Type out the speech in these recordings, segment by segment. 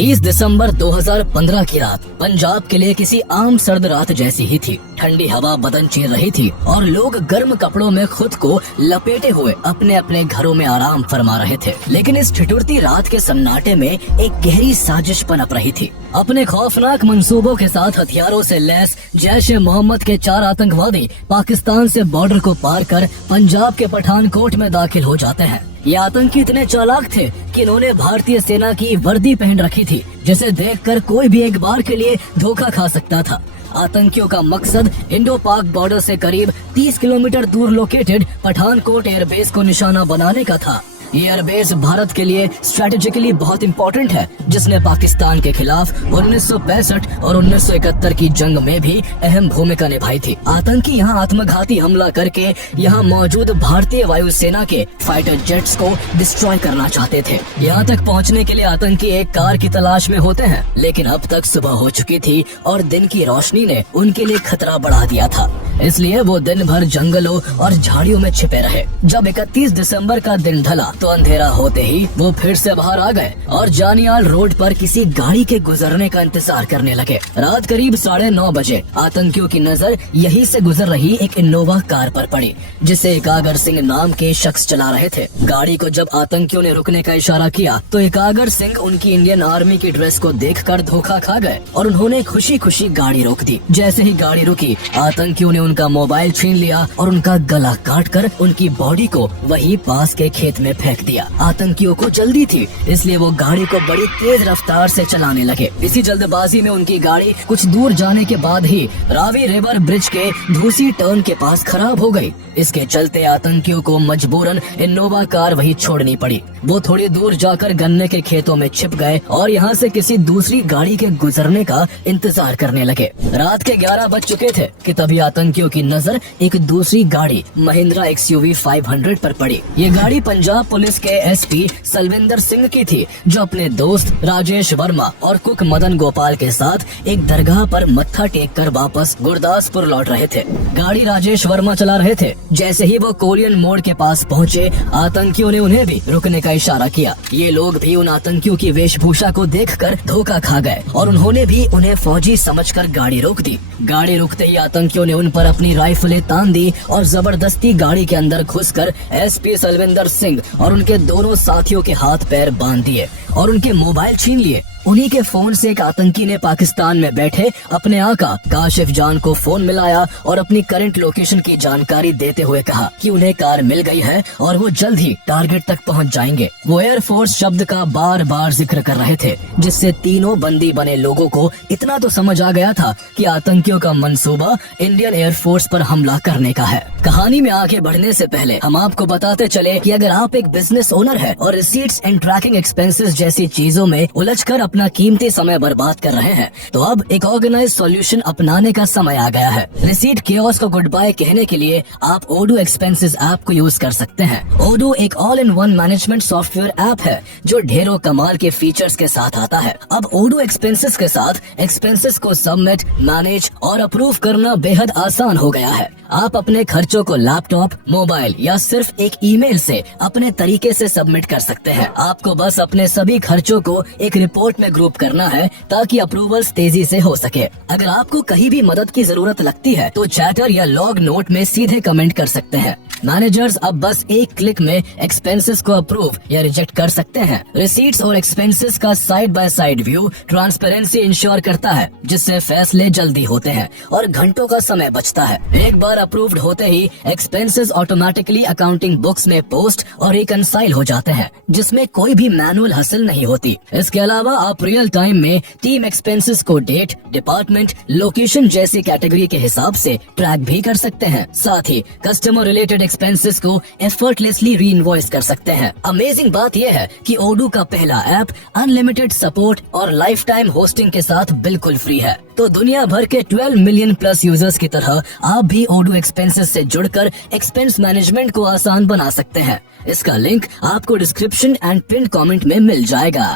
30 दिसंबर 2015 की रात पंजाब के लिए किसी आम सर्द रात जैसी ही थी। ठंडी हवा बदन चीर रही थी और लोग गर्म कपड़ों में खुद को लपेटे हुए अपने अपने घरों में आराम फरमा रहे थे। लेकिन इस ठिठुरती रात के सन्नाटे में एक गहरी साजिश पनप रही थी। अपने खौफनाक मंसूबों के साथ हथियारों से लैस जैश ए मोहम्मद के 4 आतंकवादी पाकिस्तान से बॉर्डर को पार कर पंजाब के पठानकोट में दाखिल हो जाते हैं। ये आतंकी इतने चालाक थे कि इन्होंने भारतीय सेना की वर्दी पहन रखी थी, जिसे देखकर कोई भी एक बार के लिए धोखा खा सकता था। आतंकियों का मकसद इंडो पाक बॉर्डर से करीब 30 किलोमीटर दूर लोकेटेड पठानकोट एयरबेस को निशाना बनाने का था। ये एयरबेस भारत के लिए स्ट्रेटेजिकली बहुत इम्पोर्टेंट है, जिसने पाकिस्तान के खिलाफ 1965 और 1971 की जंग में भी अहम भूमिका निभाई थी। आतंकी यहाँ आत्मघाती हमला करके यहाँ मौजूद भारतीय वायुसेना के फाइटर जेट्स को डिस्ट्रॉय करना चाहते थे। यहाँ तक पहुँचने के लिए आतंकी एक कार की तलाश में होते हैं, लेकिन अब तक सुबह हो चुकी थी और दिन की रोशनी ने उनके लिए खतरा बढ़ा दिया था। इसलिए वो दिन भर जंगलों और झाड़ियों में छिपे रहे। जब 31 दिसंबर का दिन ढला तो अंधेरा होते ही वो फिर से बाहर आ गए और जानियाल रोड पर किसी गाड़ी के गुजरने का इंतजार करने लगे। रात करीब 9:30 बजे आतंकियों की नजर यहीं से गुजर रही एक इनोवा कार पर पड़ी, जिसे एकागर सिंह नाम के शख्स चला रहे थे। गाड़ी को जब आतंकियों ने रुकने का इशारा किया तो एकागर सिंह उनकी इंडियन आर्मी की ड्रेस को देखकर धोखा खा गए और उन्होंने खुशी खुशी गाड़ी रोक दी। जैसे ही गाड़ी रुकी, आतंकियों ने उनका मोबाइल छीन लिया और उनका गला काटकर उनकी बॉडी को वहीं पास के खेत में फेंक दिया। आतंकियों को जल्दी थी, इसलिए वो गाड़ी को बड़ी तेज रफ्तार से चलाने लगे। इसी जल्दबाजी में उनकी गाड़ी कुछ दूर जाने के बाद ही रावी रिवर ब्रिज के धूसी टर्न के पास खराब हो गई। इसके चलते आतंकियों को मजबूरन इनोवा कार वहीं छोड़नी पड़ी। वो थोड़ी दूर जाकर गन्ने के खेतों में छिप गए और यहाँ से किसी दूसरी गाड़ी के गुजरने का इंतजार करने लगे। रात के 11 बज चुके थे कि तभी आतंकियों की नजर एक दूसरी गाड़ी महिंद्रा XUV 500 पर पड़ी। ये गाड़ी पंजाब पुलिस के SP सलविंदर सिंह की थी, जो अपने दोस्त राजेश वर्मा और कुक मदन गोपाल के साथ एक दरगाह पर मत्था टेक कर वापस गुरदासपुर लौट रहे थे। गाड़ी राजेश वर्मा चला रहे थे। जैसे ही वो कोरियन मोड़ के पास पहुँचे, आतंकियों ने उन्हें भी रुकने का इशारा किया। ये लोग भी उन आतंकियों की वेशभूषा को देखकर धोखा खा गए और उन्होंने भी उन्हें फौजी समझकर गाड़ी रोक दी। गाड़ी रुकते ही आतंकियों ने उन पर अपनी राइफलें तान दी और जबरदस्ती गाड़ी के अंदर घुसकर SP सलविंदर सिंह और उनके दोनों साथियों के हाथ पैर बांध दिए और उनके मोबाइल छीन लिए। उन्हीं के फोन से एक आतंकी ने पाकिस्तान में बैठे अपने आका काशिफ जान को फोन मिलाया और अपनी करंट लोकेशन की जानकारी देते हुए कहा कि उन्हें कार मिल गई है और वो जल्द ही टारगेट तक पहुंच जाएंगे। वो एयरफोर्स शब्द का बार बार जिक्र कर रहे थे, जिससे तीनों बंदी बने लोगों को इतना तो समझ आ गया था कि आतंकियों का मंसूबा इंडियन एयरफोर्स पर हमला करने का है। कहानी में आगे बढ़ने से पहले हम आपको बताते चले कि अगर आप एक बिजनेस ओनर है और रिसीट्स एंड ट्रैकिंग एक्सपेंसेस जैसी चीजों में उलझकर अपना कीमती समय बर्बाद कर रहे हैं, तो अब एक ऑर्गेनाइज सॉल्यूशन अपनाने का समय आ गया है। रिसीट केओस को गुड बाय कहने के लिए आप ओडो एक्सपेंसेस ऐप को यूज कर सकते हैं। ओडो एक all in one management software app है जो ढेरों कमाल के फीचर्स के साथ आता है। अब ओडो एक्सपेंसेस के साथ एक्सपेंसेस को सबमिट, मैनेज और अप्रूव करना बेहद आसान हो गया है। आप अपने खर्चों को लैपटॉप, मोबाइल या सिर्फ एक ईमेल से अपने तरीके से सबमिट कर सकते हैं। आपको बस अपने सभी खर्चों को एक रिपोर्ट में ग्रुप करना है ताकि अप्रूवल्स तेजी से हो सके। अगर आपको कहीं भी मदद की जरूरत लगती है तो चैटर या लॉग नोट में सीधे कमेंट कर सकते हैं। मैनेजर्स अब बस एक क्लिक में एक्सपेंसेस को अप्रूव या रिजेक्ट कर सकते हैं। रिसीट्स और एक्सपेंसेस का side by side view transparency ensure करता है, जिससे फैसले जल्दी होते हैं और घंटों का समय बचता है। एक बार अप्रूव्ड होते ही एक्सपेंसेस ऑटोमेटिकली अकाउंटिंग बुक्स में पोस्ट और रिकंसाइल हो जाते हैं, जिसमें कोई भी मैनुअल हसल नहीं होती। इसके अलावा आप रियल टाइम में टीम एक्सपेंसेस को डेट, डिपार्टमेंट, लोकेशन जैसी कैटेगरी के हिसाब से ट्रैक भी कर सकते हैं। साथ ही कस्टमर रिलेटेड एक्सपेंसेस को एफर्टलेसली री इनवॉइस कर सकते हैं। अमेजिंग बात यह है कि ओडो का पहला ऐप अनलिमिटेड सपोर्ट और लाइफ टाइम होस्टिंग के साथ बिल्कुल फ्री है। तो दुनिया भर के 12 मिलियन प्लस यूजर्स की तरह आप भी ओडो एक्सपेंसेस से जुड़कर एक्सपेंस मैनेजमेंट को आसान बना सकते हैं। इसका लिंक आपको डिस्क्रिप्शन एंड पिन कमेंट में मिल जाएगा।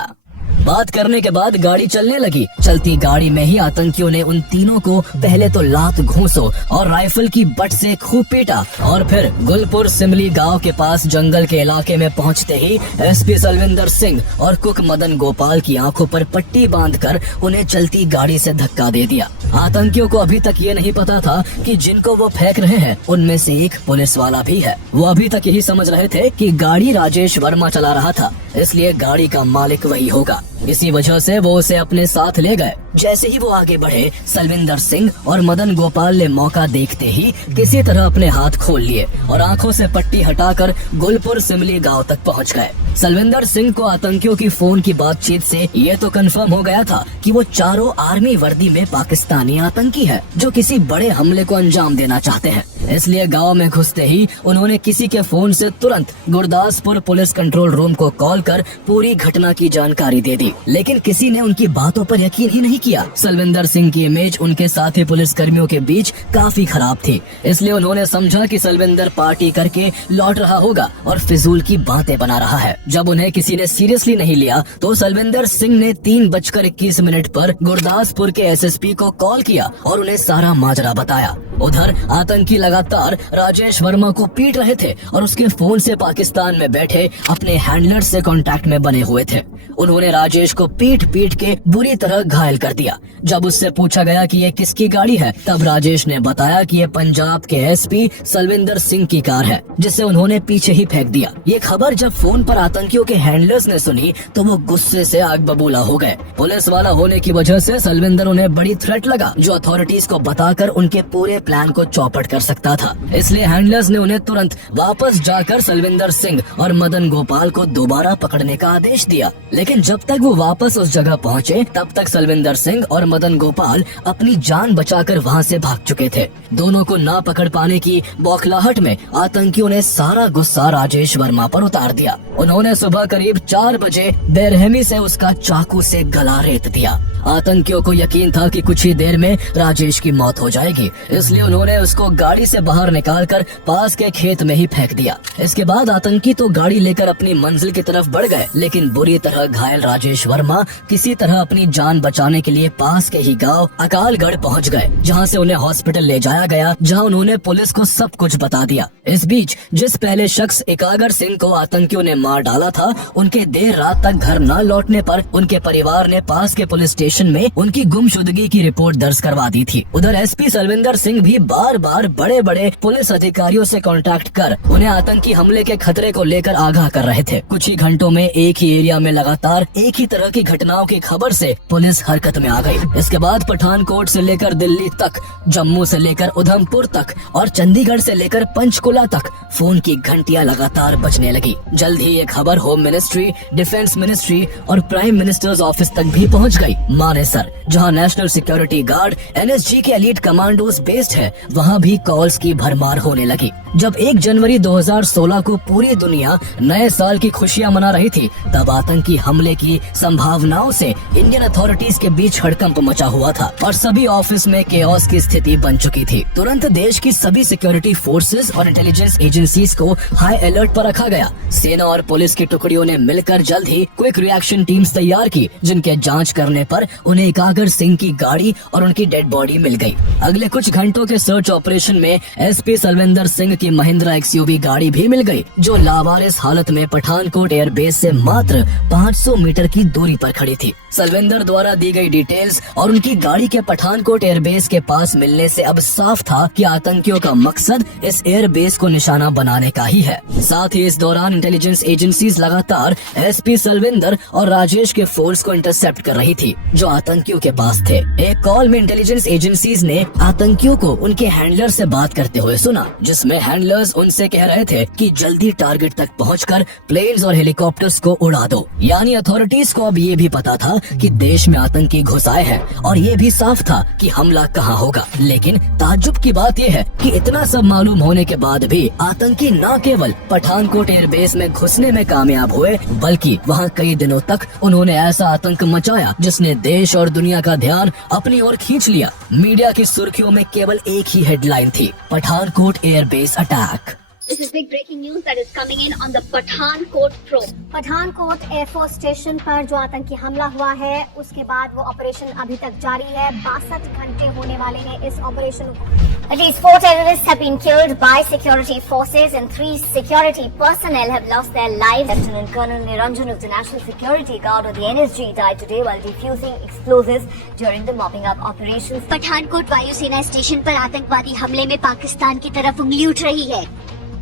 बात करने के बाद गाड़ी चलने लगी। चलती गाड़ी में ही आतंकियों ने उन तीनों को पहले तो लात घूंसों और राइफल की बट से खूब पीटा और फिर गुलपुर सिमली गांव के पास जंगल के इलाके में पहुंचते ही एसपी सलविंदर सिंह और कुक मदन गोपाल की आंखों पर पट्टी बांधकर उन्हें चलती गाड़ी से धक्का दे दिया। आतंकियों को अभी तक ये नहीं पता था कि जिनको वो फेंक रहे हैं उनमें से एक पुलिस वाला भी है। वो अभी तक यही समझ रहे थे कि गाड़ी राजेश वर्मा चला रहा था, इसलिए गाड़ी का मालिक वही होगा। इसी वजह से वो उसे अपने साथ ले गए। जैसे ही वो आगे बढ़े, सलविंदर सिंह और मदन गोपाल ने मौका देखते ही किसी तरह अपने हाथ खोल लिए और आंखों से पट्टी हटाकर गुलपुर सिमली गांव तक पहुंच गए। सलविंदर सिंह को आतंकियों की फोन की बातचीत से ये तो कंफर्म हो गया था कि वो चारों आर्मी वर्दी में पाकिस्तानी आतंकी है जो किसी बड़े हमले को अंजाम देना चाहते हैं। इसलिए गांव में घुसते ही उन्होंने किसी के फोन से तुरंत गुरदासपुर पुलिस कंट्रोल रूम को कॉल कर पूरी घटना की जानकारी दे दी, लेकिन किसी ने उनकी बातों पर यकीन ही नहीं किया। सलविंदर सिंह की इमेज उनके साथी पुलिस कर्मियों के बीच काफी खराब थी, इसलिए उन्होंने समझा कि सलविंदर पार्टी करके लौट रहा होगा और फिजूल की बातें बना रहा है। जब उन्हें किसी ने सीरियसली नहीं लिया तो सलविंदर सिंह ने 3:21 पर गुरदासपुर के एसएसपी को कॉल किया और उन्हें सारा माजरा बताया। उधर आतंकी लगातार राजेश वर्मा को पीट रहे थे और उसके फोन से पाकिस्तान में बैठे अपने हैंडलर से कांटेक्ट में बने हुए थे। उन्होंने राजेश को पीट पीट के बुरी तरह घायल कर दिया। जब उससे पूछा गया कि ये किसकी गाड़ी है, तब राजेश ने बताया कि ये पंजाब के एसपी सलविंदर सिंह की कार है, जिसे उन्होंने पीछे ही फेंक दिया। ये खबर जब फोन पर आतंकियों के हैंडलर्स ने सुनी तो वो गुस्से से आग बबूला हो गए। पुलिस वाला होने की वजह से सलविंदर उन्हें बड़ी थ्रेट लगा जो अथॉरिटीज को बताकर उनके पूरे प्लान को चौपट कर सकता था। इसलिए हैंडलर्स ने उन्हें तुरंत वापस जाकर सलविंदर सिंह और मदन गोपाल को दोबारा पकड़ने का आदेश दिया। लेकिन जब तक वो वापस उस जगह पहुंचे तब तक सलविंदर सिंह और मदन गोपाल अपनी जान बचाकर वहां से भाग चुके थे। दोनों को ना पकड़ पाने की बौखलाहट में आतंकियों ने सारा गुस्सा राजेश वर्मा पर उतार दिया। उन्होंने सुबह करीब 4 बजे बेरहमी से उसका चाकू से गला रेत दिया। आतंकियों को यकीन था कि कुछ ही देर में राजेश की मौत हो जाएगी, इसलिए उन्होंने उसको गाड़ी से बाहर निकालकर पास के खेत में ही फेंक दिया। इसके बाद आतंकी तो गाड़ी लेकर अपनी मंजिल की तरफ बढ़ गए, लेकिन बुरी तरह घायल राजेश वर्मा किसी तरह अपनी जान बचाने के लिए पास के ही गांव अकालगढ़ पहुंच गए, जहां से उन्हें हॉस्पिटल ले जाया गया, जहां उन्होंने पुलिस को सब कुछ बता दिया। इस बीच जिस पहले शख्स एकागर सिंह को आतंकियों ने मार डाला था, उनके देर रात तक घर न लौटने पर उनके परिवार ने पास के पुलिस स्टेशन में उनकी गुमशुदगी की रिपोर्ट दर्ज करवा दी थी। उधर एसपी सलविंदर सिंह भी बार बार बड़े बड़े पुलिस अधिकारियों से कांटेक्ट कर उन्हें आतंकी हमले के खतरे को लेकर आगाह कर रहे थे। कुछ ही घंटों में एक ही एरिया में लगातार एक ही तरह की घटनाओं की खबर से पुलिस हरकत में आ गई। इसके बाद पठानकोट से लेकर दिल्ली तक, जम्मू से लेकर उधमपुर तक और चंडीगढ़ से लेकर पंचकुला तक फोन की घंटियां लगातार बजने लगी। जल्द ही ये खबर होम मिनिस्ट्री, डिफेंस मिनिस्ट्री और प्राइम मिनिस्टर्स ऑफिस तक भी पहुंच गई। माने सर, जहां नेशनल सिक्योरिटी गार्ड एनएसजी के एलीट कमांडोज बेस्ड है, वहां भी कॉल्स की भरमार होने लगी। जब 1 जनवरी 2016 को पूरी दुनिया नए साल की खुशियां मना रही थी, तब आतंकी हमले की संभावनाओं से इंडियन अथॉरिटीज के बीच हड़कंप मचा हुआ था और सभी ऑफिस में केओस की स्थिति बन चुकी थी। तुरंत देश की सभी सिक्योरिटी फोर्सेस और इंटेलिजेंस एजेंसीज को हाई अलर्ट पर रखा गया। सेना और पुलिस की टुकड़ियों ने मिलकर जल्द ही क्विक रिएक्शन टीम्स तैयार की, जिनके जांच करने पर उन्हें एकागर सिंह की गाड़ी और उनकी डेड बॉडी मिल गई। अगले कुछ घंटों के सर्च ऑपरेशन में एसपी सलविंदर सिंह की महिंद्रा एक्सयूवी गाड़ी भी मिल गई, जो लावारिस हालत में पठानकोट एयरबेस से मात्र 500 मीटर की दूरी पर खड़ी थी। सलविंदर द्वारा दी गई डिटेल्स और उनकी गाड़ी के पठानकोट एयरबेस के पास मिलने से अब साफ था कि आतंकियों का मकसद इस एयरबेस को निशाना बनाने का ही है। साथ ही इस दौरान इंटेलिजेंस एजेंसीज लगातार एसपी सलविंदर और राजेश के फोर्स को इंटरसेप्ट कर रही थी, जो आतंकियों के पास थे। एक कॉल में इंटेलिजेंस एजेंसीज ने आतंकियों को उनके हैंडलर से बात करते हुए सुना, जिसमें हैंडलर्स उनसे कह रहे थे कि जल्दी टारगेट तक पहुंचकर प्लेन्स और हेलीकॉप्टर्स को उड़ा दो। यानी अथॉरिटीज को अब ये भी पता था कि देश में आतंकी घुस आए हैं और ये भी साफ था कि हमला कहाँ होगा। लेकिन ताज्जुब की बात यह है कि इतना सब मालूम होने के बाद भी आतंकी न केवल पठानकोट एयरबेस में घुसने में कामयाब हुए, बल्कि वहाँ कई दिनों तक उन्होंने ऐसा आतंक मचाया जिसने देश और दुनिया का ध्यान अपनी ओर खींच लिया। मीडिया की सुर्खियों में केवल एक ही हेडलाइन थी, Pathankot airbase attack. This is big breaking news that is coming in on the Pathankot probe. Pathankot air force station पर जो आतंकी हमला हुआ है उसके बाद वो ऑपरेशन अभी तक जारी है। 62 घंटे होने वाले हैं इस ऑपरेशन को। At least 4 terrorists have been killed by security forces and 3 security personnel have lost their lives. Lieutenant Colonel Niranjan of the National Security Guard of the NSG died today while defusing explosives during the mopping up operations. Pathankot वायुसेना station पर आतंकवादी हमले में पाकिस्तान की तरफ उंगली उठ रही है।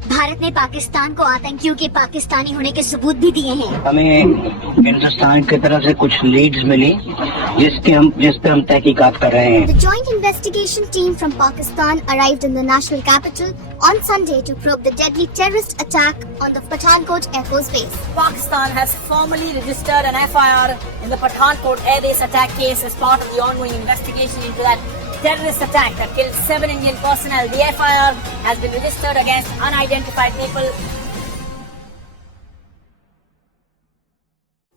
भारत ने पाकिस्तान को आतंकियों के पाकिस्तानी होने के सबूत भी दिए हैं। हमें हिंदुस्तान की तरफ से कुछ लीड्स मिली जिस पे हम तहकीकात कर रहे हैं। The joint investigation team from Pakistan arrived in the national capital on Sunday to probe the deadly terrorist attack on the Pathankot Air Force Base. Pakistan has formally registered an FIR in the Pathankot Air Base attack case as part of the ongoing investigation into that terrorist attack that killed 7 Indian personnel. The FIR has been registered against unidentified people.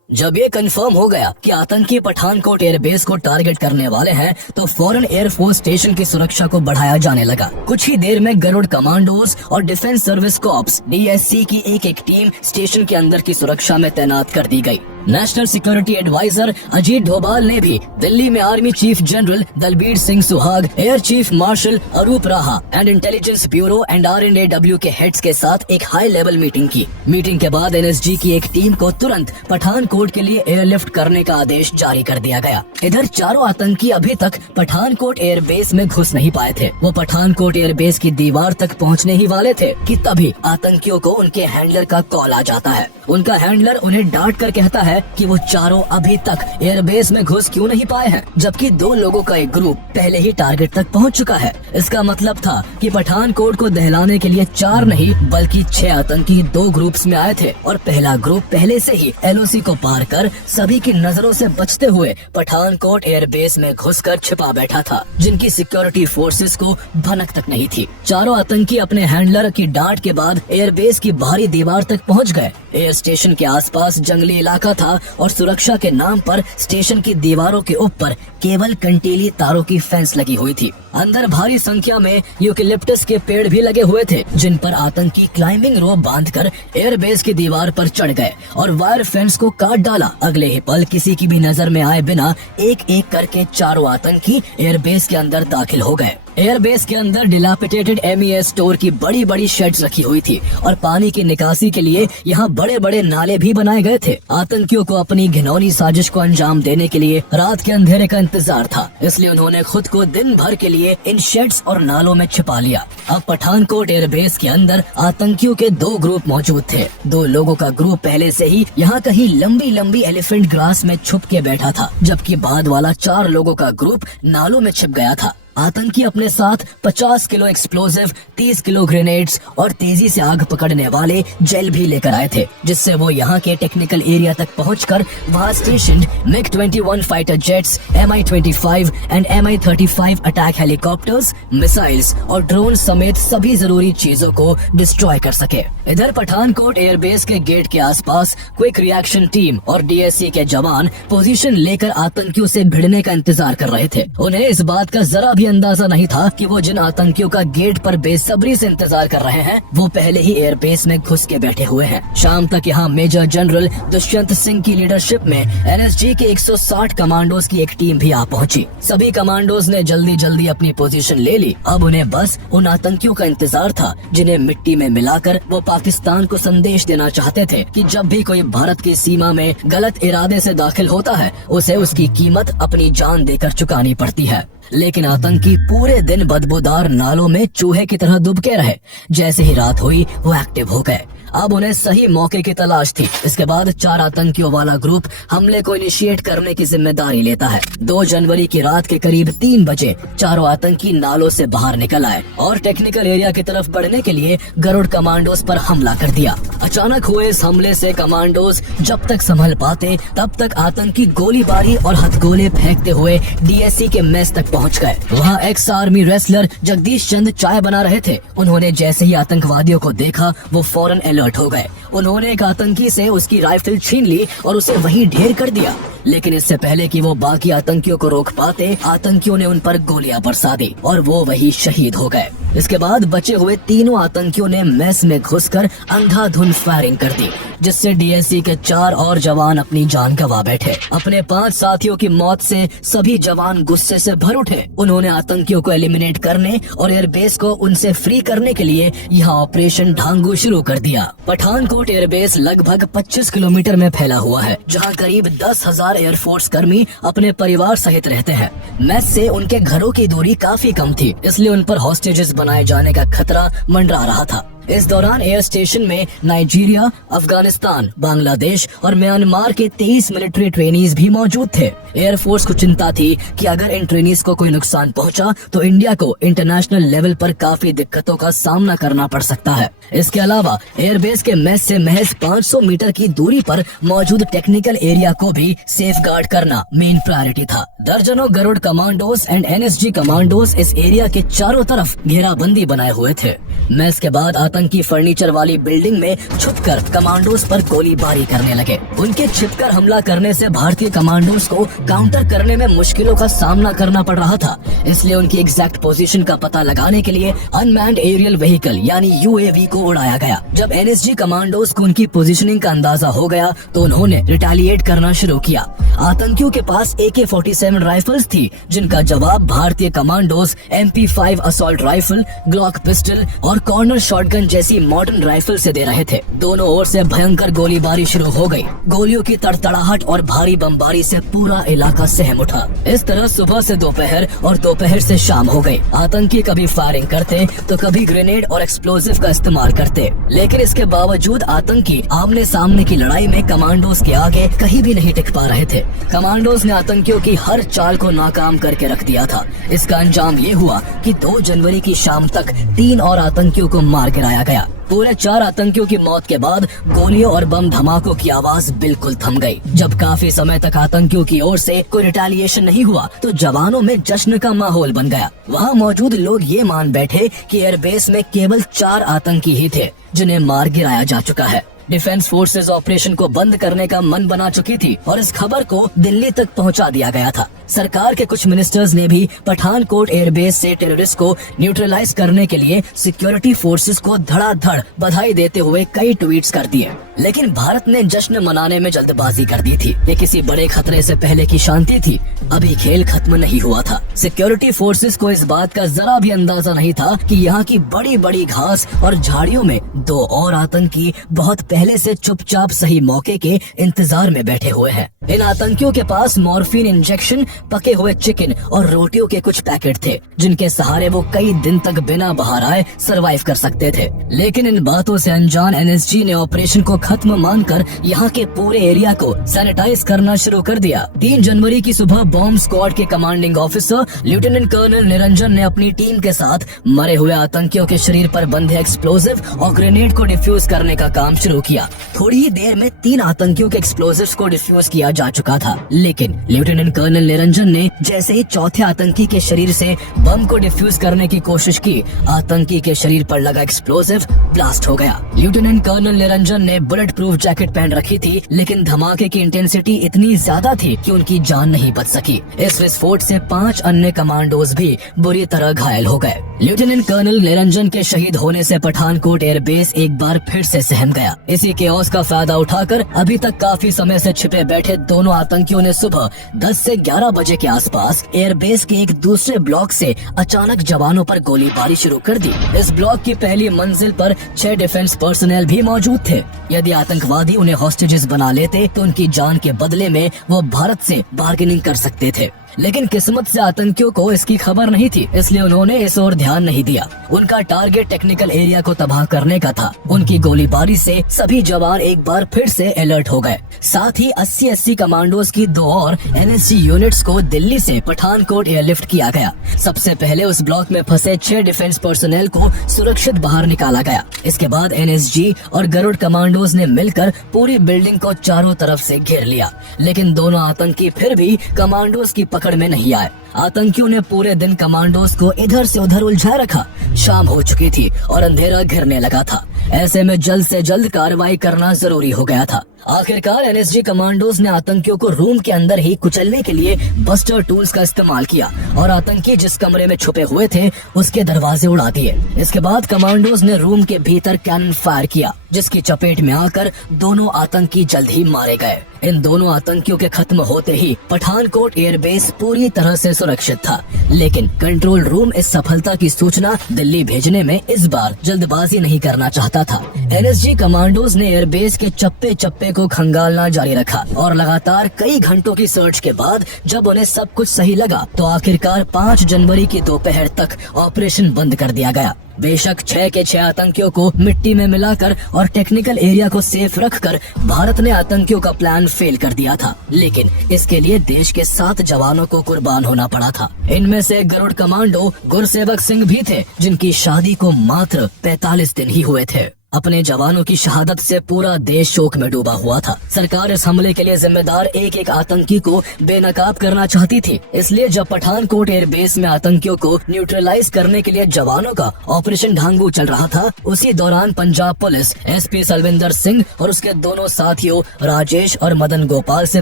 जब ये confirm हो गया कि आतंकी Pathankot airbase को target करने वाले हैं, तो फौरन एयरफोर्स स्टेशन की सुरक्षा को बढ़ाया जाने लगा। कुछ ही देर में गरुड़ कमांडोज और डिफेंस सर्विस कॉर्प्स DSC की एक टीम स्टेशन के अंदर की सुरक्षा में तैनात कर दी गई। National security adviser Ajit Doval ने भी दिल्ली में army chief general Dalbir Singh Suhag, air chief marshal Arup Raha and intelligence bureau and RNAW के हेड्स के साथ एक हाई लेवल मीटिंग की। मीटिंग के बाद NSG की एक टीम को तुरंत पठानकोट के लिए एयरलिफ्ट करने का आदेश जारी कर दिया गया। इधर चारों आतंकी अभी तक पठानकोट एयरबेस में घुस नहीं पाए थे। वो पठानकोट एयरबेस की दीवार तक पहुंचने ही वाले थे कि तभी आतंकियों को उनके हैंडलर का कॉल आ जाता है। उनका हैंडलर उन्हें डांट कर कहता है कि वो चारों अभी तक एयरबेस में घुस क्यों नहीं पाए हैं, जबकि 2 लोगों का एक ग्रुप पहले ही टारगेट तक पहुंच चुका है। इसका मतलब था कि पठानकोट को दहलाने के लिए 4 नहीं बल्कि 6 आतंकी 2 ग्रुप्स में आए थे और पहला ग्रुप पहले से ही LOC को पार कर सभी की नजरों से बचते हुए पठानकोट एयरबेस में घुसकर छिपा बैठा था, जिनकी सिक्योरिटी फोर्सेस को भनक तक नहीं थी। चारों आतंकी अपने हैंडलर की डांट के बाद एयरबेस की बाहरी दीवार तक पहुंच गए। एयर स्टेशन के आसपास जंगली इलाका था और सुरक्षा के नाम पर स्टेशन की दीवारों के ऊपर केवल कंटीली तारों की फेंस लगी हुई थी। अंदर भारी संख्या में यूकेलिप्टस के पेड़ भी लगे हुए थे, जिन पर आतंकी क्लाइंबिंग रोप बांधकर एयरबेस की दीवार पर चढ़ गए और वायर फेंस को काट डाला। अगले ही पल किसी की भी नजर में आए बिना एक एक करके चारों आतंकी एयरबेस के अंदर दाखिल हो गए। एयरबेस के अंदर डिलापिटेटेड MES स्टोर की बड़ी बड़ी शेड्स रखी हुई थी और पानी की निकासी के लिए यहाँ बड़े बड़े नाले भी बनाए गए थे। आतंकियों को अपनी घिनौनी साजिश को अंजाम देने के लिए रात के अंधेरे का इंतजार था, इसलिए उन्होंने खुद को दिन भर के लिए इन शेड्स और नालों में छिपा लिया। अब पठानकोट एयरबेस के अंदर आतंकियों के 2 ग्रुप मौजूद थे। 2 लोगों का ग्रुप पहले से ही यहाँ कहीं लंबी लंबी एलिफेंट ग्रास में छुप के बैठा था, जबकि बाद वाला 4 लोगों का ग्रुप नालों में छिप गया था। आतंकी अपने साथ 50 किलो एक्सप्लोजिव, 30 किलो ग्रेनेड्स और तेजी से आग पकड़ने वाले जेल भी लेकर आए थे, जिससे वो यहाँ के टेक्निकल एरिया तक पहुंचकर वहाँ स्टेशन्ड MiG-21 fighter jets, Mi-25 and Mi-35 attack helicopters, missiles और ड्रोन समेत सभी जरूरी चीजों को डिस्ट्रॉय कर सके। इधर पठानकोट एयरबेस के गेट के आसपास क्विक रिएक्शन टीम और DSC के जवान पोजीशन लेकर आतंकियों से भिड़ने का इंतजार कर रहे थे। उन्हें इस बात का जरा भी अंदाजा नहीं था कि वो जिन आतंकियों का गेट पर बेसब्री से इंतजार कर रहे हैं, वो पहले ही एयरबेस में घुस के बैठे हुए हैं। शाम तक यहाँ मेजर जनरल दुष्यंत सिंह की लीडरशिप में NSG के 160 कमांडोज की एक टीम भी आ पहुंची। सभी कमांडोज ने जल्दी जल्दी अपनी पोजीशन ले ली। अब उन्हें बस उन आतंकियों का इंतजार था जिन्हें मिट्टी में मिलाकर वो पाकिस्तान को संदेश देना चाहते थे कि जब भी कोई भारत की सीमा में गलत इरादे से दाखिल होता है, उसे उसकी कीमत अपनी जान देकर चुकानी पड़ती है। लेकिन आतंकी पूरे दिन बदबूदार नालों में चूहे की तरह दुबके रहे। जैसे ही रात हुई वो एक्टिव हो गए। अब उन्हें सही मौके की तलाश थी। इसके बाद 4 आतंकियों वाला ग्रुप हमले को इनिशिएट करने की जिम्मेदारी लेता है। 2 जनवरी की रात के करीब 3 बजे चारों आतंकी नालों से बाहर निकल आए और टेक्निकल एरिया की तरफ बढ़ने के लिए गरुड़ कमांडोज पर हमला कर दिया। अचानक हुए इस हमले से कमांडोज जब तक संभल पाते तब तक आतंकी गोलीबारी और हथगोले फेंकते हुए DSC के मेस तक पहुंच गए। वहाँ एक्स आर्मी रेसलर जगदीश चंद चाय बना रहे थे। उन्होंने जैसे ही आतंकवादियों को देखा, वो फौरन अलर्ट हो गए। उन्होंने एक आतंकी से उसकी राइफल छीन ली और उसे वहीं ढेर कर दिया। लेकिन इससे पहले कि वो बाकी आतंकियों को रोक पाते, आतंकियों ने उन पर गोलियां बरसा दी और वो वही शहीद हो गए। इसके बाद बचे हुए तीनों आतंकियों ने मेस में घुसकर अंधाधुंध फायरिंग कर दी, जिससे डीएससी के 4 और जवान अपनी जान गंवा बैठे। अपने 5 साथियों की मौत से सभी जवान गुस्से से भर उठे। उन्होंने आतंकियों को एलिमिनेट करने और एयरबेस को उनसे फ्री करने के लिए यहाँ ऑपरेशन ढांगू शुरू कर दिया। पठानकोट एयरबेस लगभग 25 किलोमीटर में फैला हुआ है, जहाँ करीब 10,000 एयरफोर्स कर्मी अपने परिवार सहित रहते हैं। मेस से उनके घरों की दूरी काफी कम थी, इसलिए उन पर हॉस्टेजेस बनाए जाने का खतरा मंडरा रहा था। इस दौरान एयर स्टेशन में नाइजीरिया, अफगानिस्तान, बांग्लादेश और म्यांमार के 23 मिलिट्री ट्रेनीज भी मौजूद थे। एयरफोर्स को चिंता थी कि अगर इन ट्रेनीज को कोई नुकसान पहुंचा तो इंडिया को इंटरनेशनल लेवल पर काफी दिक्कतों का सामना करना पड़ सकता है। इसके अलावा एयरबेस के मेस से महज 500 मीटर की दूरी पर मौजूद टेक्निकल एरिया को भी सेफ गार्ड करना मेन प्रायोरिटी था। दर्जनों Garud commandos and NSG commandos इस एरिया के चारों तरफ घेराबंदी बनाए हुए थे। मेस के बाद आतंकी फर्नीचर वाली बिल्डिंग में छुपकर कमांडोज पर गोलीबारी करने लगे। उनके छिपकर हमला करने से भारतीय कमांडोज को काउंटर करने में मुश्किलों का सामना करना पड़ रहा था, इसलिए उनकी एग्जैक्ट पोजीशन का पता लगाने के लिए अनमैन्ड एरियल व्हीकल यानी यूएवी को उड़ाया गया। जब एनएसजी कमांडोज को उनकी पोजीशनिंग का अंदाजा हो गया तो उन्होंने रिटेलिएट करना शुरू किया। आतंकियों के पास AK-47 राइफल्स थी, जिनका जवाब भारतीय commandos MP5 assault rifle, Glock pistol और कॉर्नर शॉटगन जैसी मॉडर्न राइफल से दे रहे थे। दोनों ओर से भयंकर गोलीबारी शुरू हो गई। गोलियों की तड़तड़ाहट और भारी बमबारी से पूरा इलाका सहम उठा। इस तरह सुबह से दोपहर और दोपहर से शाम हो गई। आतंकी कभी फायरिंग करते तो कभी ग्रेनेड और एक्सप्लोजिव का इस्तेमाल करते, लेकिन इसके बावजूद आतंकी आमने सामने की लड़ाई में कमांडोज के आगे कहीं भी नहीं टिक पा रहे थे। कमांडोज ने आतंकियों की हर चाल को नाकाम करके रख दिया था। इसका अंजाम ये हुआ कि 2 जनवरी की शाम तक 3 और आतंकियों को मार गिराया गया। पूरे 4 आतंकियों की मौत के बाद गोलियों और बम धमाकों की आवाज बिल्कुल थम गई। जब काफी समय तक आतंकियों की ओर से कोई रिटेलिएशन नहीं हुआ तो जवानों में जश्न का माहौल बन गया। वहाँ मौजूद लोग ये मान बैठे कि एयरबेस में केवल 4 आतंकी ही थे जिन्हें मार गिराया जा चुका है। डिफेंस फोर्सेज ऑपरेशन को बंद करने का मन बना चुकी थी और इस खबर को दिल्ली तक पहुंचा दिया गया था। सरकार के कुछ मिनिस्टर्स ने भी पठानकोट एयरबेस से टेररिस्ट को न्यूट्रलाइज करने के लिए सिक्योरिटी फोर्सेस को धड़ाधड़ बधाई देते हुए कई ट्वीट्स कर दिए, लेकिन भारत ने जश्न मनाने में जल्दबाजी कर दी थी। ये किसी बड़े खतरे से पहले की शांति थी, अभी खेल खत्म नहीं हुआ था। सिक्योरिटी फोर्सेस को इस बात का जरा भी अंदाजा नहीं था कि यहाँ की बड़ी बड़ी घास और झाड़ियों में 2 और आतंकी बहुत पहले से चुपचाप सही मौके के इंतजार में बैठे हुए हैं। इन आतंकियों के पास मॉर्फिन इंजेक्शन, पके हुए चिकन और रोटियों के कुछ पैकेट थे, जिनके सहारे वो कई दिन तक बिना बाहर आए सरवाइव कर सकते थे। लेकिन इन बातों से अनजान एनएसजी ने ऑपरेशन को खत्म मानकर यहाँ के पूरे एरिया को सैनिटाइज करना शुरू कर दिया। 3 जनवरी की सुबह बॉम्ब स्क्वाड के commanding officer lieutenant colonel Niranjan ने अपनी टीम के साथ मरे हुए आतंकियों के शरीर पर बंधे एक्सप्लोजिव और ग्रेनेड को डिफ्यूज करने का काम शुरू किया। थोड़ी ही देर में 3 आतंकियों के एक्सप्लोजिव्स को डिफ्यूज किया जा चुका था, लेकिन लेफ्टिनेंट कर्नल निरंजन ने जैसे ही चौथे आतंकी के शरीर से बम को डिफ्यूज करने की कोशिश की, आतंकी के शरीर पर लगा एक्सप्लोजिव ब्लास्ट हो गया। लेफ्टिनेंट कर्नल निरंजन ने बुलेट प्रूफ जैकेट पहन रखी थी, लेकिन धमाके की इंटेंसिटी इतनी ज्यादा थी कि उनकी जान नहीं बच सकी। इस विस्फोट से 5 अन्य कमांडोज भी बुरी तरह घायल हो गए। लेफ्टिनेंट कर्नल निरंजन के शहीद होने से पठानकोट एयरबेस एक बार फिर से सहम गया। इसी केओस का फायदा उठाकर अभी तक काफी समय से छिपे बैठे दोनों आतंकियों ने सुबह 10 से 11 बजे के आसपास एयरबेस के एक दूसरे ब्लॉक से अचानक जवानों पर गोलीबारी शुरू कर दी। इस ब्लॉक की पहली मंजिल पर 6 डिफेंस पर्सनल भी मौजूद थे। यदि आतंकवादी उन्हें हॉस्टेजेस बना लेते तो उनकी जान के बदले में वो भारत से बार्गेनिंग कर सकते थे, लेकिन किस्मत से आतंकियों को इसकी खबर नहीं थी, इसलिए उन्होंने इस ओर ध्यान नहीं दिया। उनका टारगेट टेक्निकल एरिया को तबाह करने का था। उनकी गोलीबारी से सभी जवान एक बार फिर से अलर्ट हो गए। साथ ही 80 कमांडोज की 2 और एनएसजी यूनिट्स को दिल्ली से पठानकोट एयरलिफ्ट किया गया। सबसे पहले उस ब्लॉक में फंसे 6 डिफेंस पर्सनल को सुरक्षित बाहर निकाला गया। इसके बाद एनएसजी और गरुड़ कमांडोज ने मिलकर पूरी बिल्डिंग को चारों तरफ से घेर लिया, लेकिन दोनों आतंकी फिर भी कमांडोज की पकड़ में नहीं आए। आतंकियों ने पूरे दिन कमांडोज को इधर से उधर उलझाए रखा। शाम हो चुकी थी और अंधेरा घिरने लगा था। ऐसे में जल्द से जल्द कार्रवाई करना जरूरी हो गया था। आखिरकार एनएसजी कमांडोज ने आतंकियों को रूम के अंदर ही कुचलने के लिए बस्टर टूल्स का इस्तेमाल किया और आतंकी जिस कमरे में छुपे हुए थे उसके दरवाजे उड़ा दिए। इसके बाद कमांडोज ने रूम के भीतर कैनन फायर किया, जिसकी चपेट में आकर दोनों आतंकी जल्द ही मारे गए। इन दोनों आतंकियों के खत्म होते ही पठानकोट एयरबेस पूरी तरह से सुरक्षित था, लेकिन कंट्रोल रूम इस सफलता की सूचना दिल्ली भेजने में इस बार जल्दबाजी नहीं करना चाहता था। एनएसजी कमांडोज ने एयरबेस के चप्पे चप्पे को खंगालना जारी रखा और लगातार कई घंटों की सर्च के बाद जब उन्हें सब कुछ सही लगा तो आखिरकार 5 जनवरी की दोपहर तक ऑपरेशन बंद कर दिया गया। बेशक 6 के 6 आतंकियों को मिट्टी में मिलाकर और टेक्निकल एरिया को सेफ रखकर भारत ने आतंकियों का प्लान फेल कर दिया था, लेकिन इसके लिए देश के 7 जवानों को कुर्बान होना पड़ा था। इनमें से गरुड़ कमांडो गुरसेवक सिंह भी थे, जिनकी शादी को मात्र 45 दिन ही हुए थे। अपने जवानों की शहादत से पूरा देश शोक में डूबा हुआ था। सरकार इस हमले के लिए जिम्मेदार एक एक आतंकी को बेनकाब करना चाहती थी। इसलिए जब पठानकोट एयरबेस में आतंकियों को न्यूट्रलाइज करने के लिए जवानों का ऑपरेशन ढांगू चल रहा था, उसी दौरान पंजाब पुलिस एसपी सलविंदर सिंह और उसके दोनों साथियों राजेश और मदन गोपाल से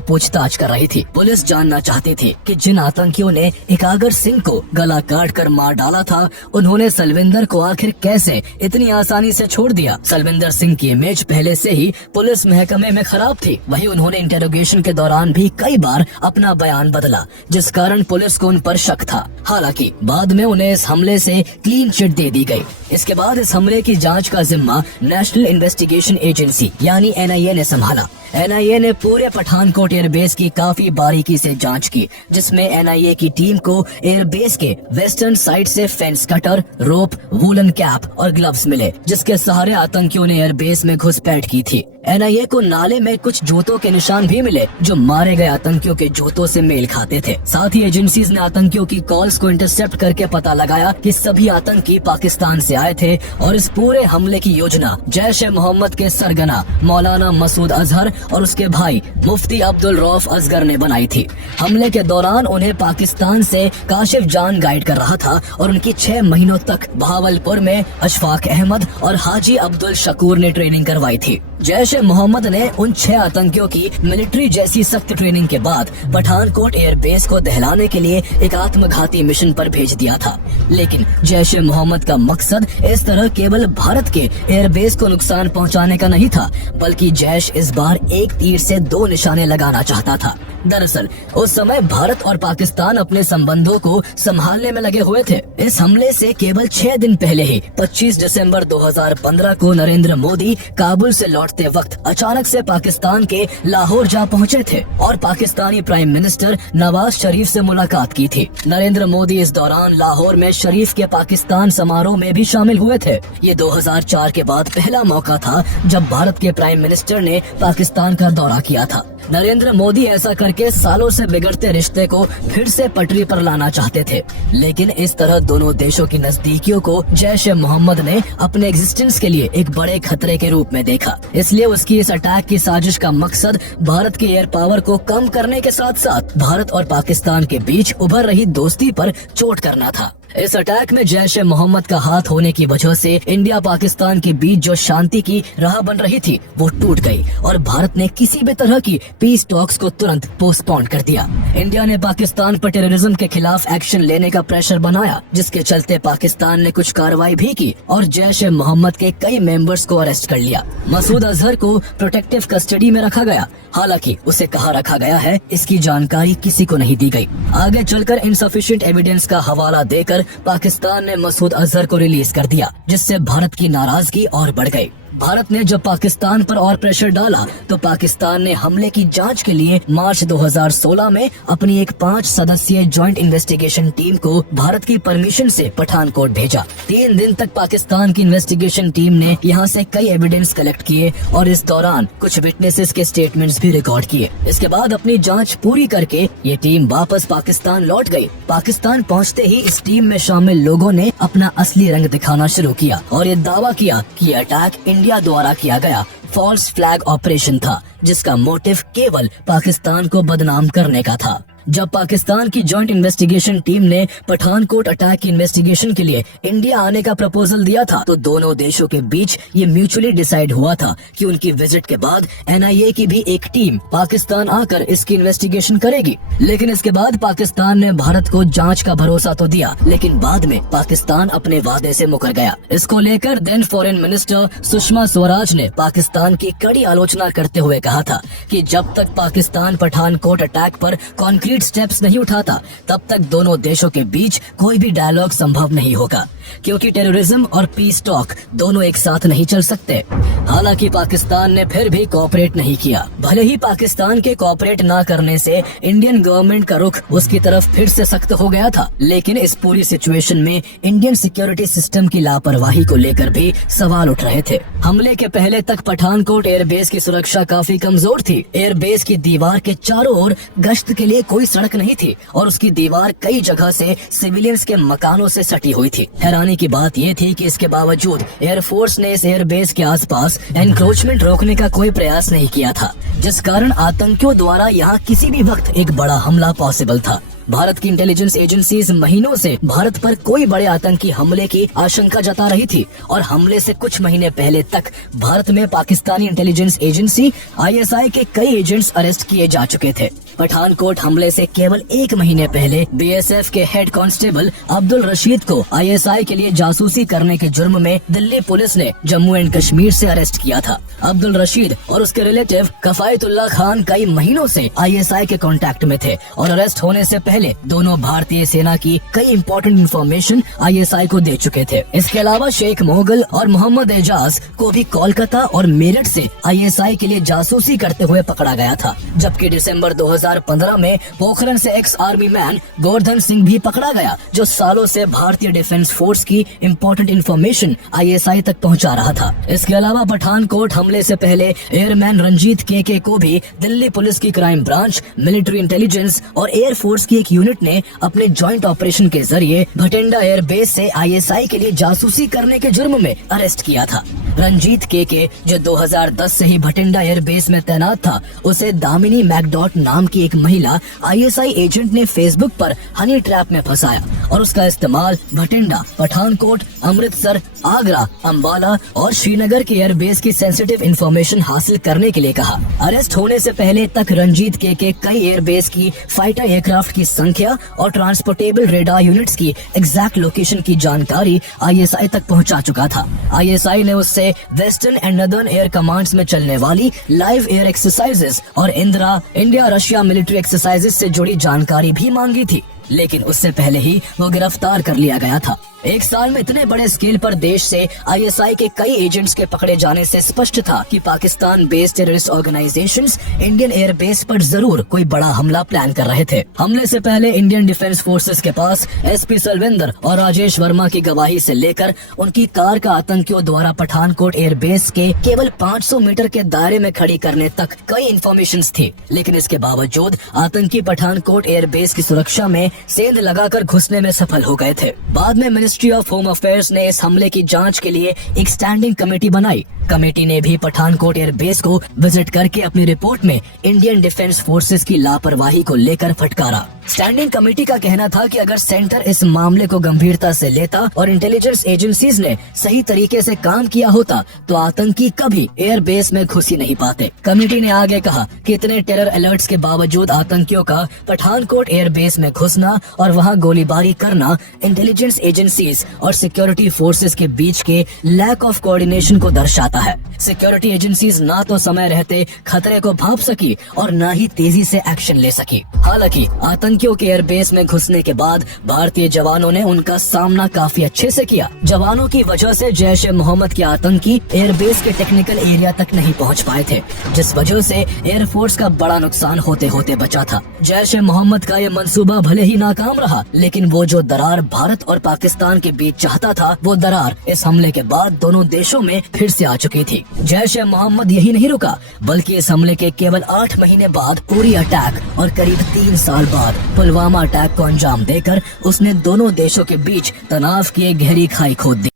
पूछताछ कर रही थी। पुलिस जानना चाहती थी कि जिन आतंकियों ने एकागर सिंह को गला काट कर मार डाला था, उन्होंने सलविंदर को आखिर कैसे इतनी आसानी से छोड़ दिया। सलविंदर सिंह की इमेज पहले से ही पुलिस महकमे में खराब थी। वहीं उन्होंने इंटेरोगेशन के दौरान भी कई बार अपना बयान बदला, जिस कारण पुलिस को उन पर शक था। हालांकि बाद में उन्हें इस हमले से क्लीन चिट दे दी गई। इसके बाद इस हमले की जांच का जिम्मा नेशनल इन्वेस्टिगेशन एजेंसी यानी एनआईए ने संभाला। एनआईए ने पूरे पठानकोट एयरबेस की काफी बारीकी से जांच की, जिसमें एनआईए की टीम को एयरबेस के वेस्टर्न साइड से फेंस कटर, रोप, वूलन कैप और ग्लव्स मिले, जिसके सहारे आतंकियों ने एयरबेस में घुसपैठ की थी। एनआईए को नाले में कुछ जूतों के निशान भी मिले, जो मारे गए आतंकियों के जूतों से मेल खाते थे। साथ ही एजेंसीज ने आतंकियों की कॉल्स को इंटरसेप्ट करके पता लगाया कि सभी आतंकी पाकिस्तान से आए थे और इस पूरे हमले की योजना जैश-ए-मोहम्मद के सरगना मौलाना मसूद अजहर और उसके भाई मुफ्ती अब्दुल रऊफ असगर ने बनाई थी। हमले के दौरान उन्हें पाकिस्तान से काशिफ जान गाइड कर रहा था और उनकी 6 महीनों तक भावलपुर में अशफाक अहमद और हाजी अब्दुल शकूर ने ट्रेनिंग करवाई थी। जैश-ए-मोहम्मद ने उन 6 आतंकियों की मिलिट्री जैसी सख्त ट्रेनिंग के बाद पठानकोट एयरबेस को दहलाने के लिए एक आत्मघाती मिशन पर भेज दिया था। लेकिन जैश-ए-मोहम्मद का मकसद इस तरह केवल भारत के एयरबेस को नुकसान पहुंचाने का नहीं था, बल्कि जैश इस बार एक तीर से 2 निशाने लगाना चाहता था। दरअसल उस समय भारत और पाकिस्तान अपने संबंधों को संभालने में लगे हुए थे। इस हमले से केवल 6 दिन पहले ही 25 दिसंबर 2015 को नरेंद्र मोदी काबुल से लौटते वक्त अचानक से पाकिस्तान के लाहौर जा पहुंचे थे और पाकिस्तानी प्राइम मिनिस्टर नवाज शरीफ से मुलाकात की थी। नरेंद्र मोदी इस दौरान लाहौर में शरीफ के पाकिस्तान समारोह में भी शामिल हुए थे। ये 2004 के बाद पहला मौका था जब भारत के प्राइम मिनिस्टर ने पाकिस्तान का दौरा किया था। नरेंद्र मोदी ऐसा करके सालों से बिगड़ते रिश्ते को फिर से पटरी पर लाना चाहते थे, लेकिन इस तरह दोनों देशों की नजदीकियों को जैश-ए-मोहम्मद ने अपने एग्जिस्टेंस के लिए एक बड़े खतरे के रूप में देखा। इसलिए उसकी इस अटैक की साजिश का मकसद भारत की एयर पावर को कम करने के साथ साथ भारत और पाकिस्तान के बीच उभर रही दोस्ती पर चोट करना था। इस अटैक में जैश-ए-मोहम्मद का हाथ होने की वजह से इंडिया पाकिस्तान के बीच जो शांति की राह बन रही थी वो टूट गई और भारत ने किसी भी तरह की पीस टॉक्स को तुरंत पोस्टपोन कर दिया। इंडिया ने पाकिस्तान पर टेररिज्म के खिलाफ एक्शन लेने का प्रेशर बनाया, जिसके चलते पाकिस्तान ने कुछ कार्रवाई भी की और जैश-ए-मोहम्मद के कई मेंबर्स को अरेस्ट कर लिया। मसूद अजहर को प्रोटेक्टिव कस्टडी में रखा गया, हालांकि उसे कहाँ रखा गया है इसकी जानकारी किसी को नहीं दी गई। आगे चलकर इनसफिशिएंट एविडेंस का हवाला देकर पाकिस्तान ने मसूद अजहर को रिलीज कर दिया, जिससे भारत की नाराजगी और बढ़ गई। भारत ने जब पाकिस्तान पर और प्रेशर डाला तो पाकिस्तान ने हमले की जांच के लिए मार्च 2016 में अपनी एक 5 सदस्यीय जॉइंट इन्वेस्टिगेशन टीम को भारत की परमिशन से पठानकोट भेजा। 3 दिन तक पाकिस्तान की इन्वेस्टिगेशन टीम ने यहाँ से कई एविडेंस कलेक्ट किए और इस दौरान कुछ विटनेसेस के स्टेटमेंट्स भी रिकॉर्ड किए। इसके बाद अपनी जांच पूरी करके ये टीम वापस पाकिस्तान लौट गई। पाकिस्तान पहुँचते ही इस टीम में शामिल लोगों ने अपना असली रंग दिखाना शुरू किया और ये दावा किया कि ये अटैक इंडिया द्वारा किया गया फॉल्स फ्लैग ऑपरेशन था, जिसका मोटिव केवल पाकिस्तान को बदनाम करने का था। जब पाकिस्तान की जॉइंट इन्वेस्टिगेशन टीम ने पठानकोट अटैक की इन्वेस्टिगेशन के लिए इंडिया आने का प्रपोजल दिया था, तो दोनों देशों के बीच ये म्यूचुअली डिसाइड हुआ था कि उनकी विजिट के बाद NIA की भी एक टीम पाकिस्तान आकर इसकी इन्वेस्टिगेशन करेगी। लेकिन इसके बाद पाकिस्तान ने भारत को जांच का भरोसा तो दिया, लेकिन बाद में पाकिस्तान अपने वादे से मुकर गया। इसको लेकर then foreign minister Sushma Swaraj ने पाकिस्तान की कड़ी आलोचना करते हुए कहा था कि जब तक पाकिस्तान पठानकोट अटैक पर कॉन्क्रीट स्टेप्स नहीं उठाता, तब तक दोनों देशों के बीच कोई भी डायलॉग संभव नहीं होगा, क्योंकि टेररिज्म और पीस टॉक दोनों एक साथ नहीं चल सकते। हालांकि पाकिस्तान ने फिर भी कोऑपरेट नहीं किया। भले ही पाकिस्तान के कोऑपरेट ना करने से इंडियन गवर्नमेंट का रुख उसकी तरफ फिर से सख्त हो गया था, लेकिन इस पूरी सिचुएशन में इंडियन सिक्योरिटी सिस्टम की लापरवाही को लेकर भी सवाल उठ रहे थे। हमले के पहले तक पठानकोट एयरबेस की सुरक्षा काफी कमजोर थी। एयरबेस की दीवार के चारों ओर गश्त के लिए कोई सड़क नहीं थी और उसकी दीवार कई जगह से सिविलियंस के मकानों से सटी हुई थी। हैरानी की बात यह थी कि इसके बावजूद एयरफोर्स ने इस एयरबेस के आसपास एनक्रोचमेंट रोकने का कोई प्रयास नहीं किया था, जिस कारण आतंकियों द्वारा यहाँ किसी भी वक्त एक बड़ा हमला पॉसिबल था। भारत की इंटेलिजेंस एजेंसीज महीनों से भारत पर कोई बड़े आतंकी हमले की आशंका जता रही थी और हमले से कुछ महीने पहले तक भारत में पाकिस्तानी इंटेलिजेंस एजेंसी ISI के कई एजेंट्स अरेस्ट किए जा चुके थे। पठानकोट हमले से केवल एक महीने पहले BSF के हेड कांस्टेबल अब्दुल रशीद को ISI के लिए जासूसी करने के जुर्म में दिल्ली पुलिस ने जम्मू एंड कश्मीर से अरेस्ट किया था। अब्दुल रशीद और उसके रिलेटिव कफायतुल्लाह खान कई महीनों से ISI के कांटेक्ट में थे और अरेस्ट होने से पहले दोनों भारतीय सेना की कई इंपॉर्टेंट इंफॉर्मेशन ISI को दे चुके थे। इसके अलावा शेख मोगल और मोहम्मद एजाज को भी कोलकाता और मेरठ से ISI के लिए जासूसी करते हुए पकड़ा गया था, जबकि दिसंबर 2015 में पोखरण से ex army man Govardhan Singh भी पकड़ा गया, जो सालों से भारतीय डिफेंस फोर्स की इंपॉर्टेंट इंफॉर्मेशन ISI तक पहुंचा रहा था। इसके अलावा पठानकोट हमले से पहले एयरमैन रंजीत KK को भी दिल्ली पुलिस की क्राइम ब्रांच, मिलिट्री इंटेलिजेंस और एयरफोर्स की एक यूनिट ने अपने जॉइंट ऑपरेशन के जरिए भटिंडा एयरबेस से ISI के लिए जासूसी करने के जुर्म में अरेस्ट किया था। रंजीत KK, जो 2010 से ही भटिंडा एयरबेस में तैनात था, उसे दामिनी मैकडॉट नाम की एक महिला ISI एजेंट ने फेसबुक पर हनी ट्रैप में फंसाया और उसका इस्तेमाल भटिंडा, पठानकोट, अमृतसर, आगरा, अंबाला और श्रीनगर के एयरबेस की सेंसिटिव इंफॉर्मेशन हासिल करने के लिए कहा। अरेस्ट होने से पहले तक रंजीत KK कई एयरबेस की फाइटर एयरक्राफ्ट की संख्या और ट्रांसपोर्टेबल रेडार यूनिट्स की एग्जैक्ट लोकेशन की जानकारी ISI तक पहुंचा चुका था। ISI ने उससे western and northern air commands में चलने वाली लाइव एयर एक्सरसाइजेस और इंडिया रशिया मिलिट्री एक्सरसाइजेस से जुड़ी जानकारी भी मांगी थी, लेकिन उससे पहले ही वो गिरफ्तार कर लिया गया था। एक साल में इतने बड़े स्केल पर देश से ISI के कई एजेंट्स के पकड़े जाने से स्पष्ट था कि Pakistan based terrorist organisations Indian airbase पर जरूर कोई बड़ा हमला प्लान कर रहे थे। हमले से पहले इंडियन डिफेंस फोर्सेस के पास SP सलविंदर और राजेश वर्मा की गवाही से लेकर उनकी कार का आतंकियों द्वारा पठानकोट एयरबेस के केवल 500 मीटर के दायरे में खड़ी करने तक कई इंफॉर्मेशन थी, लेकिन इसके बावजूद आतंकी पठानकोट एयरबेस की सुरक्षा में सेंध लगाकर घुसने में सफल हो गए थे। बाद में मिनिस्ट्री ऑफ होम अफेयर्स ने इस हमले की जांच के लिए एक स्टैंडिंग कमेटी बनाई। कमेटी ने भी पठानकोट एयरबेस को विजिट करके अपनी रिपोर्ट में इंडियन डिफेंस फोर्सेस की लापरवाही को लेकर फटकारा। स्टैंडिंग कमेटी का कहना था कि अगर सेंटर इस मामले को गंभीरता से लेता और इंटेलिजेंस एजेंसीज ने सही तरीके से काम किया होता, तो आतंकी कभी एयरबेस में घुस ही नहीं पाते। कमेटी ने आगे कहा कि इतने टेरर अलर्ट्स के बावजूद आतंकियों का पठानकोट एयरबेस में घुसना और वहां गोलीबारी करना इंटेलिजेंस एजेंसीज और सिक्योरिटी फोर्सेस के बीच के लैक ऑफ कोऑर्डिनेशन को दर्शाता है। सिक्योरिटी एजेंसीज ना तो समय रहते खतरे को भांप सकी और न ही तेजी से एक्शन ले सकी। हालांकि आतंकियों के एयरबेस में घुसने के बाद भारतीय जवानों ने उनका सामना काफी अच्छे से किया। जवानों की वजह से जैश ए मोहम्मद के आतंकी एयरबेस के टेक्निकल एरिया तक नहीं पहुंच पाए थे, जिस वजह से एयरफोर्स का बड़ा नुकसान होते होते बचा था। जैश ए मोहम्मद का ये मंसूबा भले ही नाकाम रहा, लेकिन वो जो दरार भारत और पाकिस्तान के बीच चाहता था, वो दरार इस हमले के बाद दोनों देशों में फिर से आ चुकी थी। जैश ए मोहम्मद यही नहीं रुका, बल्कि इस हमले के केवल 8 महीने बाद उरी अटैक और करीब 3 साल बाद पुलवामा अटैक को अंजाम देकर उसने दोनों देशों के बीच तनाव की एक गहरी खाई खोद दी।